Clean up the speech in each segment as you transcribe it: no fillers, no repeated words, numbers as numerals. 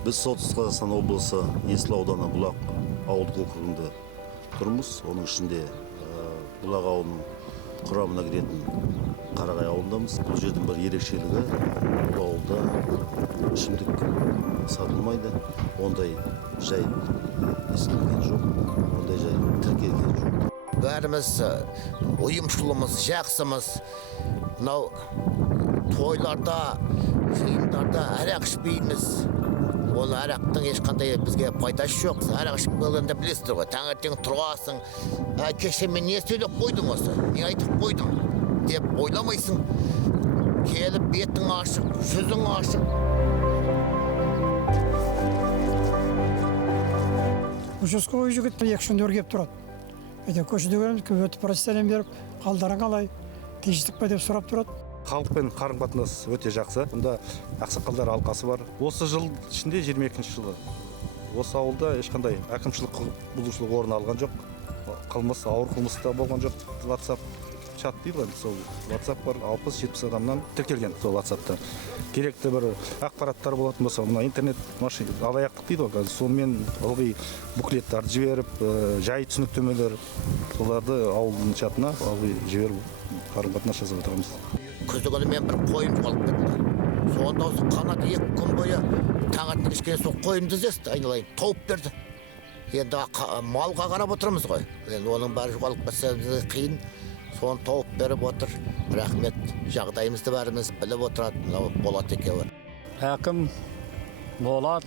Біз солтүстік Қазақстан облысы Есіл ауданы Бұлақ ауылдық округінде тұрмыз. Оның ішінде Бұлақ ауылының құрамына кіретін Қарағай ауылындамыз. Бұл жердің бір ерекшелігі, бұл ауылда ішімдік сатылмайды. Ондай жай естілген жоқ, ондай жай тіркелген жоқ. Бәріміз ұйымшылымыз, жақсымыз. Мынау тойларда, жиындарда арақ ішпейміз. Ол арақтың ешқандай бізге пайдасы жоқ. Арақ ішіп келгенде білесіздер ғой. Таңертең тұрасың, кеше мен не сөйлеп қойдым осы, не айтып қойдым деп ойламайсың. Келіп бетің ашық, жүзің ашық. Участковый жігіт екі күн өргеп тұрады. Көшеде көреміз, өтіп бара сәлем беріп, қалдарың қалай, тиістік пе деп сұрап тұрады. Халықпен қарым-қатынас өте жақсы. Бұнда ақсақалдар алқасы бар. Осы жыл ішінде 22-ші жылы осы ауылда ешқандай әкімшілік бұзушылық орын алған жоқ. Қылмыс, ауыр қылмыс та болған жоқ. WhatsApp чат дейді ғой, сол WhatsApp бар, 60-70 адамнан тіркелген сол WhatsAppта. Керекті бір ақпараттар болатын болса, мына интернет машина алаяқтық дейді ғой, сонымен ылғи буклеттарды жіберіп, жай түсініктемелер, соларды ауылдың чатына ылғи жіберіп қарым-қатынас жасап отырамыз. Күздігіні мен бір қойым жоғалып кетті. Сонда осы қанат 2 күн бойы таңертең кішкене сол қойымды іздесті, айналайын тауып берді. Енді малға қарап отырмыз ғой. Енді оның бәрі жоғалып кетсе қиын. Соны тауып беріп отыр. Рахмет, жағдайымызды бәріміз біліп отырады. Мынау Болат екеуі. Әкім Болат,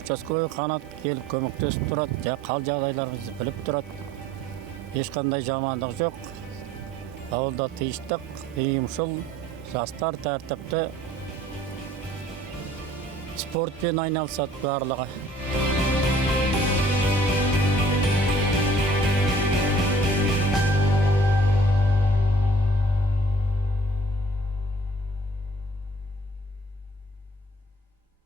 участковый қанат келіп көмектесіп тұрады. Қал жағдайларымызды біліп тұрады. Ешқандай жамандық жоқ. Ауылда тиістік, ұйымшыл, жастар тәртіпті спортпен айналысады барлығы.